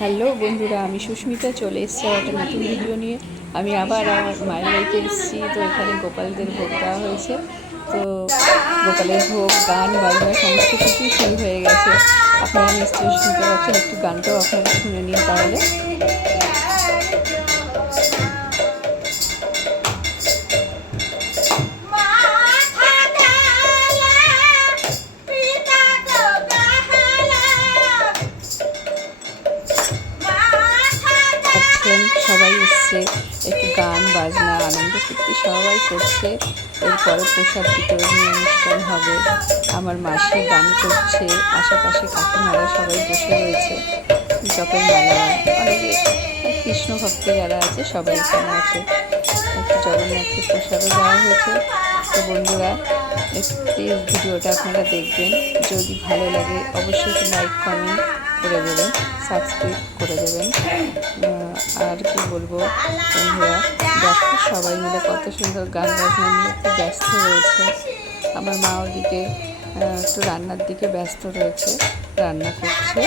Hello বন্ধুরা, আমি সুস্মিতা চলে এসেছি একটা নতুন ভিডিও নিয়ে। আমি আবার আমার মায়ের বাড়িতে এসেছি। তো এখানে গোপালদের ভোগ দেওয়া হয়েছে। তো গোপালের ভোগ, গান বাজনা সমস্ত কিছুই শুরু হয়ে গেছে। আপনারা নিশ্চয়ই শুনতে পাচ্ছেন, একটু গানটাও আপনারা শুনে নিন তাহলে। সবাই এসছে, একটু গান বাজনা আনন্দ ফুর্তি সবাই করছে। এরপরে প্রসাদ বিতরণী অনুষ্ঠান হবে। আমার মাসি গান করছে, আশেপাশে কাকিমারা সবাই বসে রয়েছে। জপের মালা, অনেকে কৃষ্ণ ভক্তি যারা আছে সবাই এখানে আছে। একটু জগন্নাথকে প্রসাদও দেওয়া হয়েছে। তো বন্ধুরা, প্লিজ ভিডিওটা আপনারা দেখবেন। যদি ভালো লাগে অবশ্যই একটু লাইক কমেন্ট করে দেবেন, সাবস্ক্রাইব করে দেবেন। আর কি বলবো বন্ধুরা, দেখো সবাই মিলে কত সুন্দর গান বাজনা নিয়ে একটু ব্যস্ত রয়েছে। আমার মা ওদিকে একটু রান্নার দিকে ব্যস্ত রয়েছে, রান্না করছে।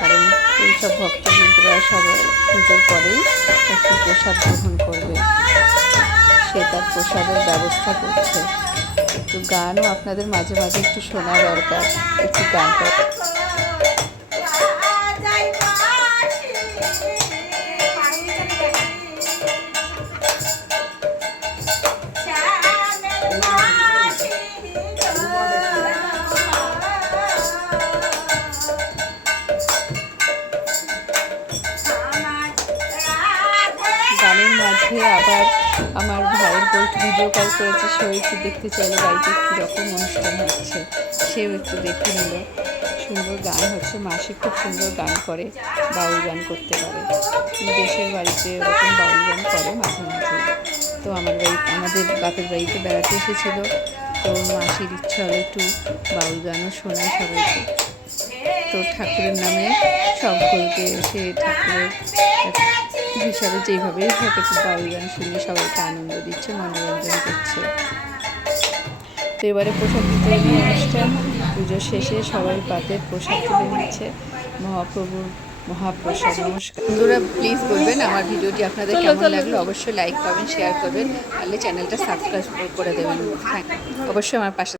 কারণ এইসব ভক্তবৃন্দরা সবাই পুজোর পরেই একটু প্রসাদ গ্রহণ করবে, সে তার প্রসাদের ব্যবস্থা করছে। একটু গানও আপনাদের মাঝে মাঝে একটু শোনা দরকার, একটু গানটা। গানের মাঝে আবার আমার ভাইয়ের বউ ভিডিও কল করেছে, সেও একটু দেখতে চাইলো বাড়িতে কীরকম অনুষ্ঠান হচ্ছে, সেও একটু দেখে নিল। সুন্দর গান হচ্ছে, মাসি খুব সুন্দর গান করে, বাউল গান করতে পারে। দেশের বাড়িতে ওরকম বাউল গান করে মাঝে মাঝে। তো আমাদের বাপের বাড়িতে বেড়াতে এসেছিলো। তো মাসির ইচ্ছা হলো একটু বাউল গানও শোনায় সবাইকে। তো ঠাকুরের নামে সকলকে এসে ঠাকুরের হিসাবে যেইভাবেই হোক একটু বাউল গান শুনে সবাইকে আনন্দ দিচ্ছে, মনোরঞ্জন করছে। তো এবারে প্রসাদ বিতরণী অনুষ্ঠান, পুজো শেষে সবাই পাতের প্রসাদ তুলে নিচ্ছে। মহাপ্রভুর মহাপ্রসাদ। নমস্কার বন্ধুরা, প্লিজ বলবেন আমার ভিডিওটি আপনাদের কেমন লাগলো। অবশ্যই লাইক করবেন, শেয়ার করবেন, তাহলে চ্যানেলটা সাবস্ক্রাইব করে দেবেন। অবশ্যই আমার পাশে